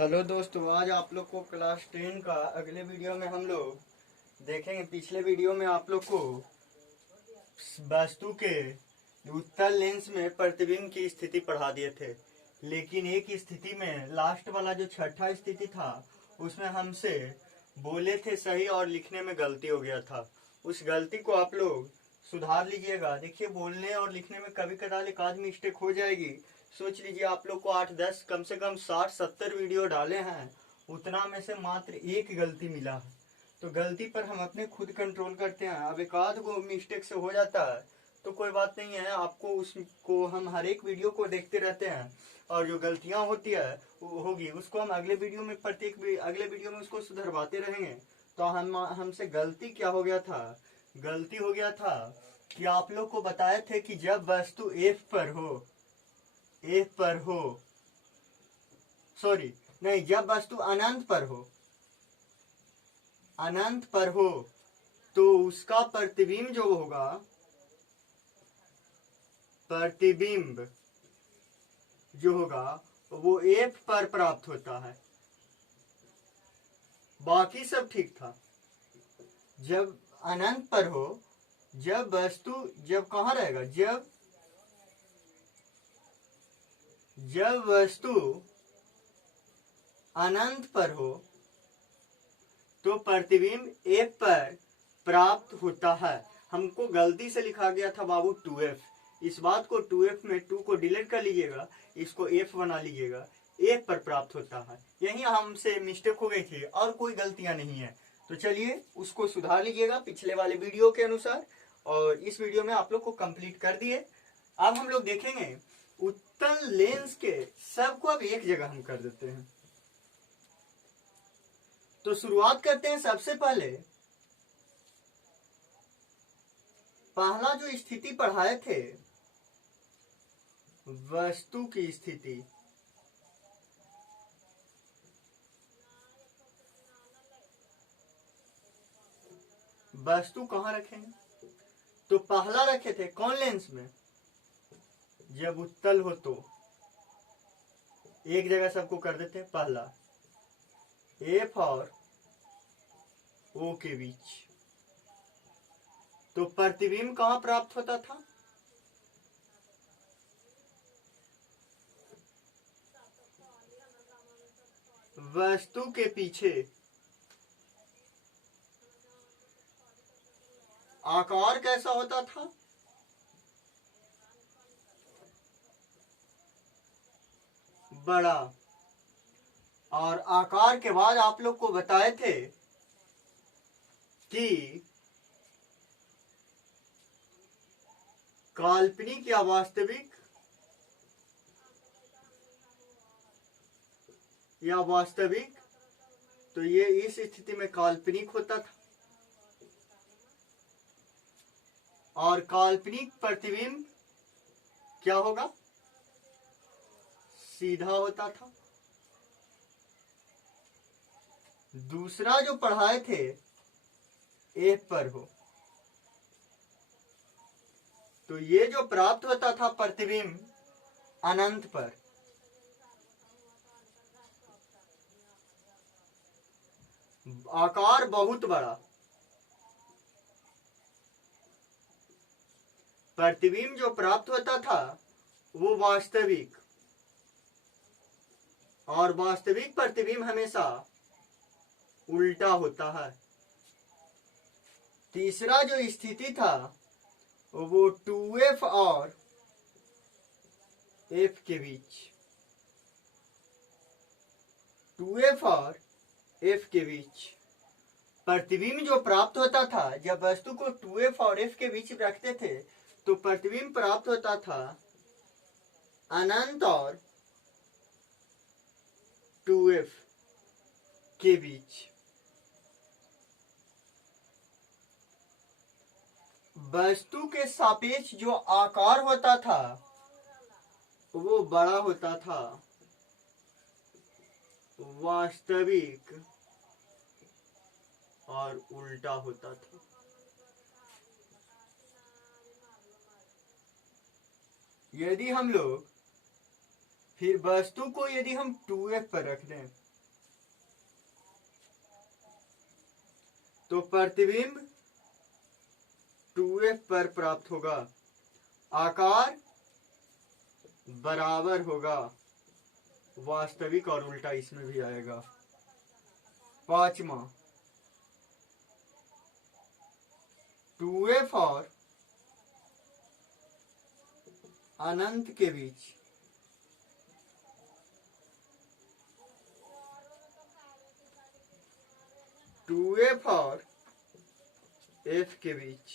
Hello दोस्तों, आज आप लोग को क्लास 10 का अगले वीडियो में हम लोग देखेंगे। पिछले वीडियो में आप लोग को वस्तु के उत्तल लेंस में प्रतिबिंब की स्थिति पढ़ा दिए थे, लेकिन एक स्थिति में लास्ट वाला जो छठा स्थिति था उसमें हमसे बोले थे सही और लिखने में गलती हो गया था। उस गलती को आप लोग सुधार लीजिएगा। देखिए, बोलने और लिखने में कभी कदार एक आध मिस्टेक हो जाएगी। सोच लीजिए, आप लोग को 8-10 कम से कम 60-70 वीडियो डाले हैं, उतना में से मात्र एक गलती मिला है। तो गलती पर हम अपने खुद कंट्रोल करते हैं। अब एक आध को मिस्टेक से हो जाता है तो कोई बात नहीं है, आपको उसको हम हर एक वीडियो को देखते रहते हैं और जो गलतियां होती है होगी उसको हम अगले वीडियो में अगले वीडियो में उसको सुधरवाते रहेंगे। तो हमसे गलती क्या हो गया था? गलती हो गया था कि आप लोग को बताए थे कि जब वस्तु एफ पर हो, सॉरी नहीं, जब वस्तु अनंत पर हो तो उसका प्रतिबिंब जो होगा, प्रतिबिंब जो होगा वो एफ पर प्राप्त होता है। बाकी सब ठीक था। जब अनंत पर हो, जब वस्तु जब कहाँ रहेगा, जब वस्तु अनंत पर हो तो प्रतिबिंब एफ पर प्राप्त होता है। हमको गलती से लिखा गया था बाबू 2f। इस बात को 2f में 2 को डिलीट कर लीजिएगा, इसको f बना लीजिएगा। एफ पर प्राप्त होता है, यही हमसे मिस्टेक हो गई थी और कोई गलतियां नहीं है। तो चलिए उसको सुधार लीजिएगा पिछले वाले वीडियो के अनुसार, और इस वीडियो में आप लोग को कंप्लीट कर दिए। अब हम लोग देखेंगे उत्तल लेंस के सबको अब एक जगह हम कर देते हैं। तो शुरुआत करते हैं। सबसे पहले पहला जो स्थिति पढ़ाए थे, वस्तु की स्थिति, वस्तु कहां रखेंगे? तो पहला रखे थे कौन लेंस में? जब उत्तल हो तो एक जगह सबको कर देते हैं। पहला एफ और ओ के बीच। तो प्रतिबिंब कहां प्राप्त होता था? वस्तु के पीछे। आकार कैसा होता था? बड़ा। और आकार के बाद आप लोग को बताए थे कि काल्पनिक या वास्तविक, तो ये इस स्थिति में काल्पनिक होता था। और काल्पनिक प्रतिबिंब क्या होगा? सीधा होता था। दूसरा जो पढ़ाए थे एफ पर हो, तो ये जो प्राप्त होता था प्रतिबिंब अनंत पर, आकार बहुत बड़ा। प्रतिबिंब जो प्राप्त होता था वो वास्तविक, और वास्तविक प्रतिबिंब हमेशा उल्टा होता है। तीसरा जो स्थिति था वो 2f और f के बीच, 2f और f के बीच प्रतिबिंब जो प्राप्त होता था। जब वस्तु को 2f और f के बीच रखते थे तो प्रतिबिंब प्राप्त होता था अनंत और 2f के बीच। वस्तु के सापेक्ष जो आकार होता था वो बड़ा होता था, वास्तविक, और उल्टा होता था। यदि हम लोग फिर वस्तु को यदि हम 2f पर रख दें तो प्रतिबिंब 2f पर प्राप्त होगा। आकार बराबर होगा। वास्तविक और उल्टा इसमें भी आएगा। पांचवा, 2f और अनंत के बीच टू एफ और एफ के बीच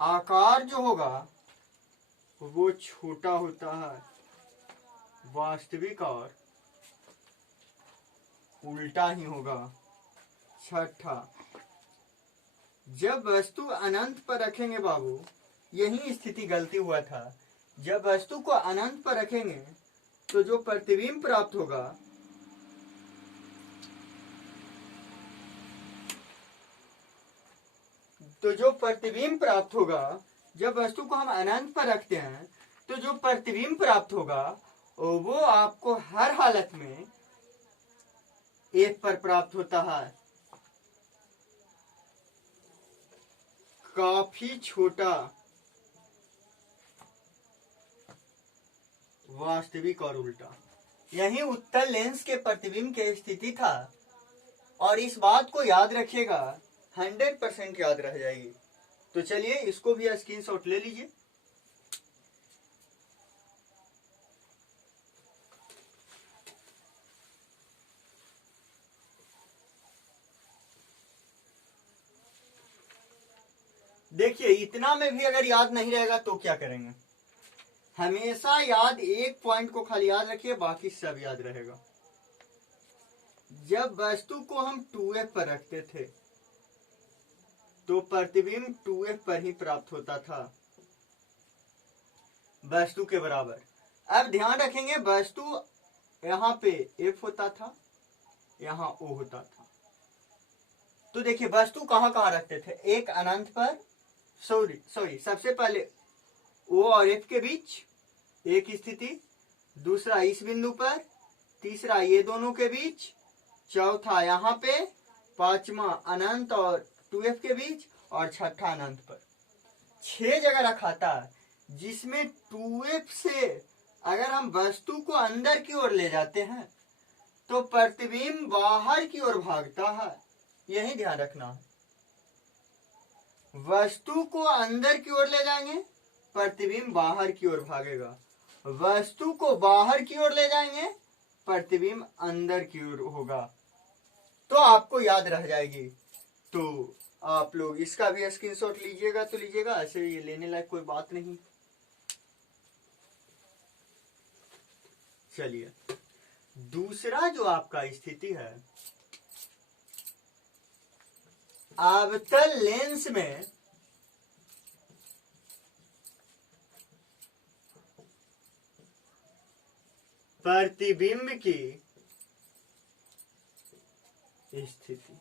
आकार जो होगा वो छोटा होता है। वास्तविक और उल्टा ही होगा। छठा, जब वस्तु अनंत पर रखेंगे बाबू, यही स्थिति गलती हुआ था। जब वस्तु को अनंत पर रखेंगे तो जो प्रतिबिंब प्राप्त होगा जब वस्तु को हम अनंत पर रखते हैं तो जो प्रतिबिंब प्राप्त होगा वो आपको हर हालत में एक पर प्राप्त होता है। काफी छोटा। वास्तविक और उल्टा, यही उत्तल लेंस के प्रतिबिंब की स्थिति था। और इस बात को याद रखिएगा, 100% याद रह जाएगी। तो चलिए इसको भी स्क्रीनशॉट ले लीजिए। देखिए, इतना में भी अगर याद नहीं रहेगा तो क्या करेंगे? हमेशा याद, एक पॉइंट को खाली याद रखिए, बाकी सब याद रहेगा। जब वस्तु को हम 2f पर रखते थे तो प्रतिबिंब 2f पर ही प्राप्त होता था, वस्तु के बराबर। अब ध्यान रखेंगे, वस्तु यहाँ पे f होता था, यहाँ o होता था। तो देखिए वस्तु कहाँ कहाँ रखते थे? एक अनंत पर, सॉरी सबसे पहले o और f के बीच एक स्थिति, दूसरा इस बिंदु पर, तीसरा ये दोनों के बीच, चौथा यहाँ पे, पांचवा अनंत और 2f के बीच, और छठा अनंत पर। 6 जगह रखा था, जिसमें 2f से अगर हम वस्तु को अंदर की ओर ले जाते हैं तो प्रतिबिंब बाहर की ओर भागता है। यही ध्यान रखना है। वस्तु को अंदर की ओर ले जाएंगे, प्रतिबिंब बाहर की ओर भागेगा। वस्तु को बाहर की ओर ले जाएंगे, प्रतिबिंब अंदर की ओर होगा। तो आपको याद रह जाएगी। तो आप लोग इसका भी स्क्रीनशॉट लीजिएगा तो लीजिएगा, ऐसे ये लेने लायक कोई बात नहीं। चलिए, दूसरा जो आपका स्थिति है, अवतल लेंस में प्रतिबिंब की स्थिति।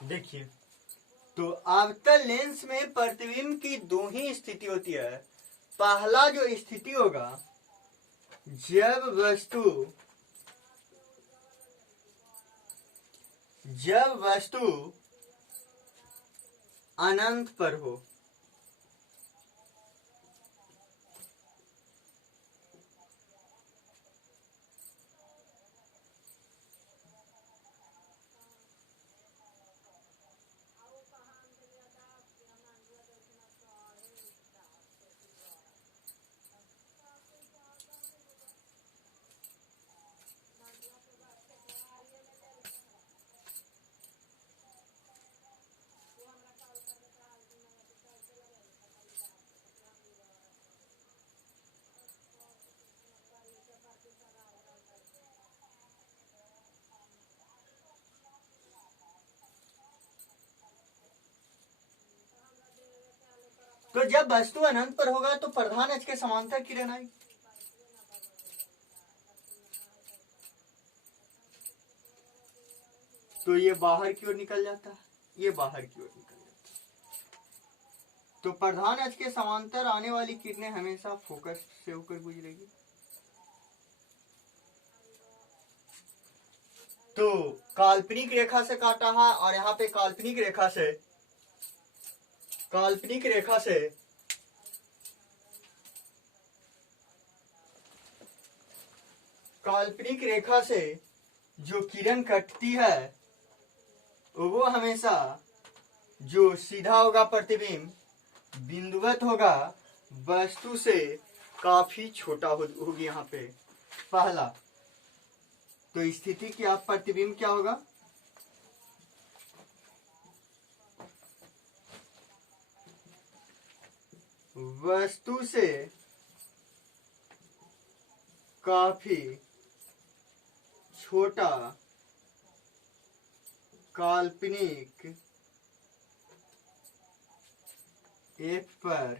देखिए, तो अवतल लेंस में प्रतिबिंब की 2 ही स्थिति होती है। पहला जो स्थिति होगा, जब वस्तु अनंत पर हो। तो जब वस्तु अनंत पर होगा तो प्रधान अक्ष के समांतर किरण आएगी। तो ये बाहर की ओर निकल जाता है, ये बाहर की ओर निकल जाता है। तो प्रधान अक्ष के समांतर आने वाली किरणें हमेशा फोकस से होकर गुजरेगी। तो काल्पनिक रेखा से काटा है और यहाँ पे काल्पनिक रेखा से जो किरण कटती है वो हमेशा जो सीधा होगा प्रतिबिंब बिंदुवत होगा, वस्तु से काफी छोटा होगी यहाँ पे पहला। तो स्थिति क्या प्रतिबिंब क्या होगा, वस्तु से काफी छोटा काल्पनिक एफ पर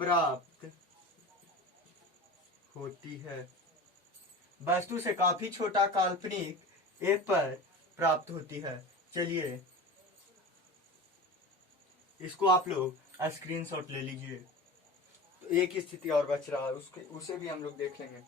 प्राप्त होती है। वस्तु से काफी छोटा काल्पनिक एफ पर प्राप्त होती है। चलिए इसको आप लोग स्क्रीनशॉट ले लीजिए। तो एक स्थिति और बच रहा है, उसे भी हम लोग देख लेंगे।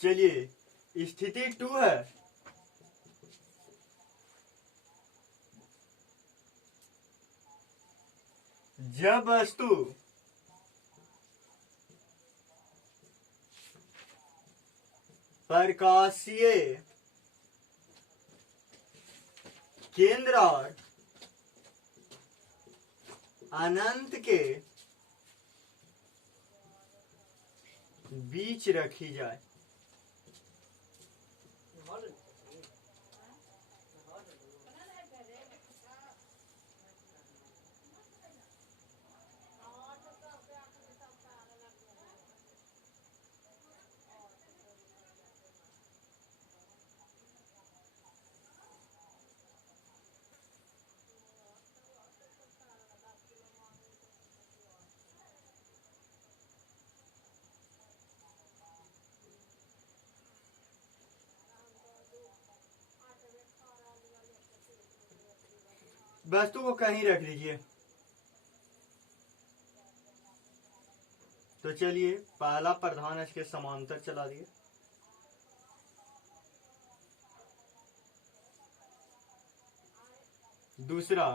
चलिए स्थिति 2 है। जब वस्तु प्रकाशीय केंद्र और अनंत के बीच रखी जाए। वस्तु को कहीं रख लीजिए। तो चलिए पहला प्रधान अक्ष के समांतर चला दिए। दूसरा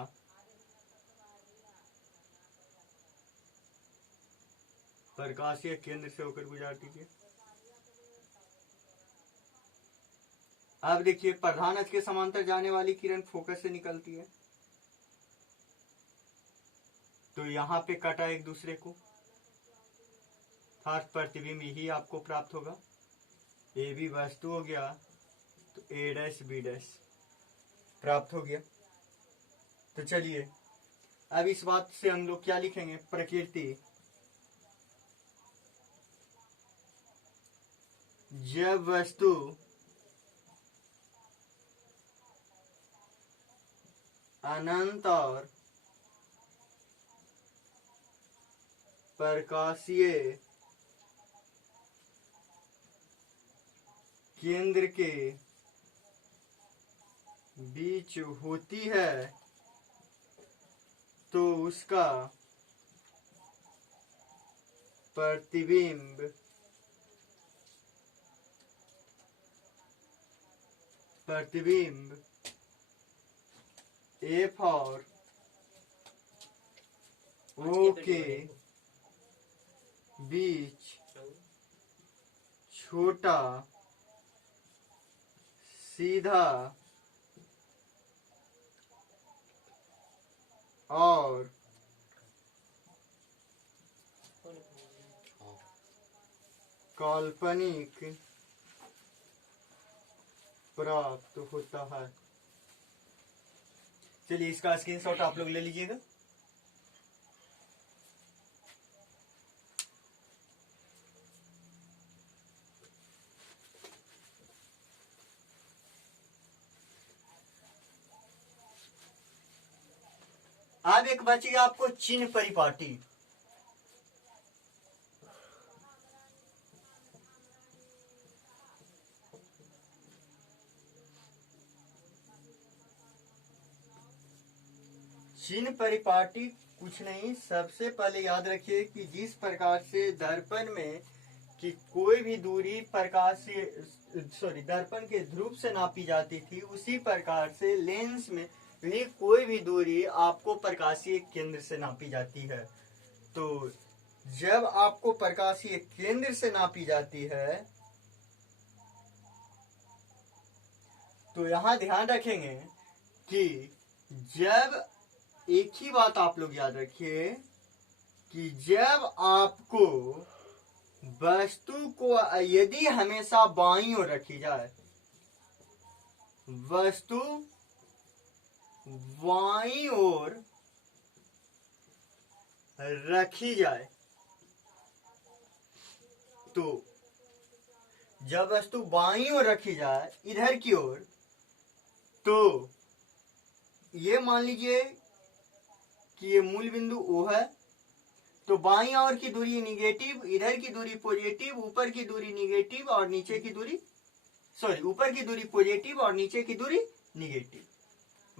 प्रकाशीय केंद्र से होकर गुजार दीजिए। अब देखिए प्रधान अक्ष के समांतर जाने वाली किरण फोकस से निकलती है, तो यहाँ पे कटा एक दूसरे को, अर्थात प्रतिबिंब यही आपको प्राप्त होगा। ए बी वस्तु हो गया तो ए डैश बी डैश प्राप्त हो गया। तो चलिए अब इस बात से हम लोग क्या लिखेंगे, प्रकृति जब वस्तु अनंत और प्रकाशीय केंद्र के बीच होती है तो उसका प्रतिबिंब एफ और ओ के बीच छोटा सीधा और काल्पनिक प्राप्त होता है। चलिए इसका स्क्रीनशॉट आप लोग ले लीजिएगा। अब एक बची आपको चिन्ह परिपाटी। चिन्ह परिपाटी कुछ नहीं, सबसे पहले याद रखिए कि जिस प्रकार से दर्पण में कि कोई भी दूरी प्रकाश से दर्पण के ध्रुव से नापी जाती थी, उसी प्रकार से लेंस में भी कोई भी दूरी आपको प्रकाशीय केंद्र से नापी जाती है। तो जब आपको प्रकाशीय केंद्र से नापी जाती है तो यहां ध्यान रखेंगे कि जब एक ही बात आप लोग याद रखिए कि जब आपको वस्तु को यदि हमेशा बाईं ओर रखी जाए, वस्तु बाईं ओर रखी जाए, तो जब वस्तु बाईं ओर रखी जाए इधर की ओर, तो ये मान लीजिए कि ये मूल बिंदु O है, तो बाईं ओर की दूरी निगेटिव, इधर की दूरी पॉजिटिव, ऊपर की दूरी निगेटिव और नीचे की दूरी ऊपर की दूरी पॉजिटिव और नीचे की दूरी निगेटिव।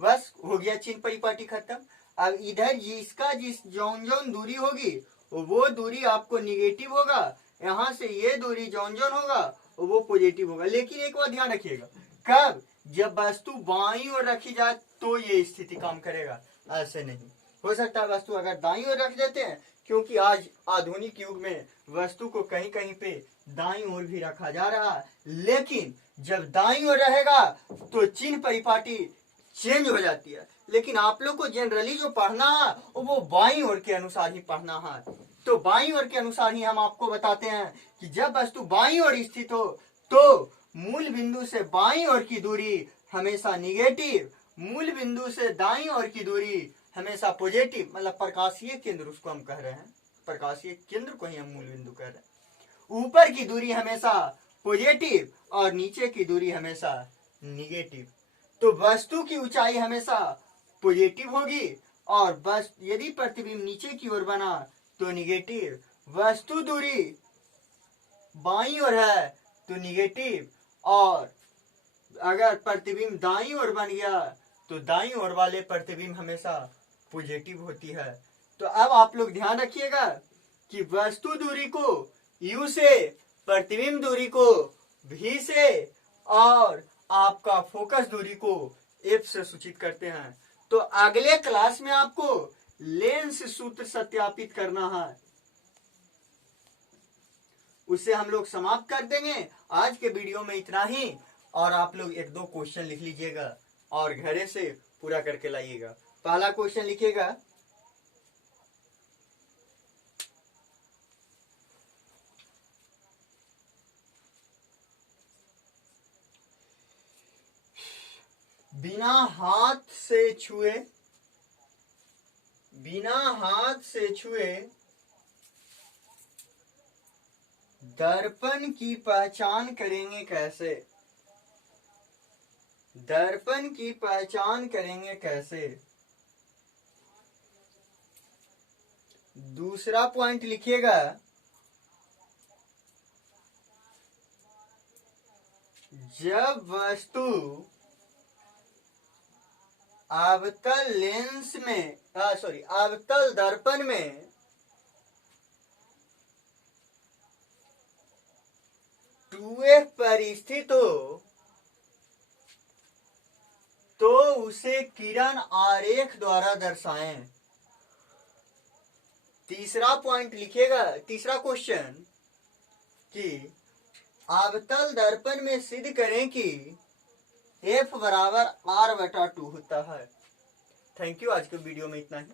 बस हो गया चिन्ह परिपाटी खत्म। अब इधर जिसका जौन जौन दूरी होगी वो दूरी आपको निगेटिव होगा, यहां से ये दूरी जौन जौन होगा वो पॉजिटिव होगा। लेकिन एक बात ध्यान रखिएगा, कब? जब वस्तु बाईं ओर रखी जाए तो ये स्थिति काम करेगा, ऐसे नहीं। हो सकता है वस्तु अगर दाईं ओर रख देते हैं, क्योंकि आज आधुनिक युग में वस्तु को कहीं कहीं पे दाईं ओर भी रखा जा रहा है, लेकिन जब दाईं ओर रहेगा तो चिन्ह परिपाटी चेंज हो जाती है। लेकिन आप लोग को जनरली जो पढ़ना है वो बाईं ओर के अनुसार ही पढ़ना है। तो बाईं ओर के अनुसार ही हम आपको बताते हैं कि जब वस्तु बाईं ओर स्थित हो तो मूल बिंदु से बाईं ओर की दूरी हमेशा निगेटिव, मूल बिंदु से दाईं ओर की दूरी हमेशा पॉजिटिव, मतलब प्रकाशीय केंद्र उसको हम कह रहे हैं, प्रकाशीय केंद्र को ही हम मूल बिंदु कह रहे हैं। ऊपर की दूरी हमेशा पॉजिटिव और नीचे की दूरी हमेशा निगेटिव। तो वस्तु की ऊंचाई हमेशा पॉजिटिव होगी और बस यदि प्रतिबिंब नीचे की ओर बना तो निगेटिव, वस्तु दूरी बाईं ओर है तो निगेटिव, और अगर प्रतिबिंब दाईं ओर बन गया तो दाईं ओर वाले प्रतिबिंब हमेशा पॉजिटिव होती है। तो अब आप लोग ध्यान रखिएगा कि वस्तु दूरी को U से, प्रतिबिंब दूरी को V से और आपका फोकस दूरी को F से सूचित करते हैं। तो अगले क्लास में आपको लेंस सूत्र सत्यापित करना है, उसे हम लोग समाप्त कर देंगे। आज के वीडियो में इतना ही, और आप लोग एक दो क्वेश्चन लिख लीजिएगा और घरे से पूरा करके लाइएगा। पहला क्वेश्चन लिखिएगा, बिना हाथ से छुए दर्पण की पहचान करेंगे कैसे? दर्पण की पहचान करेंगे कैसे? दूसरा पॉइंट लिखिएगा, जब वस्तु अवतल लेंस में अवतल दर्पण में टूएफ पर स्थित हो तो उसे किरण आरेख द्वारा दर्शाएं। तीसरा पॉइंट लिखिएगा, तीसरा क्वेश्चन कि अवतल दर्पण में सिद्ध करें कि F बराबर R/2 होता है। थैंक यू, आज के वीडियो में इतना ही।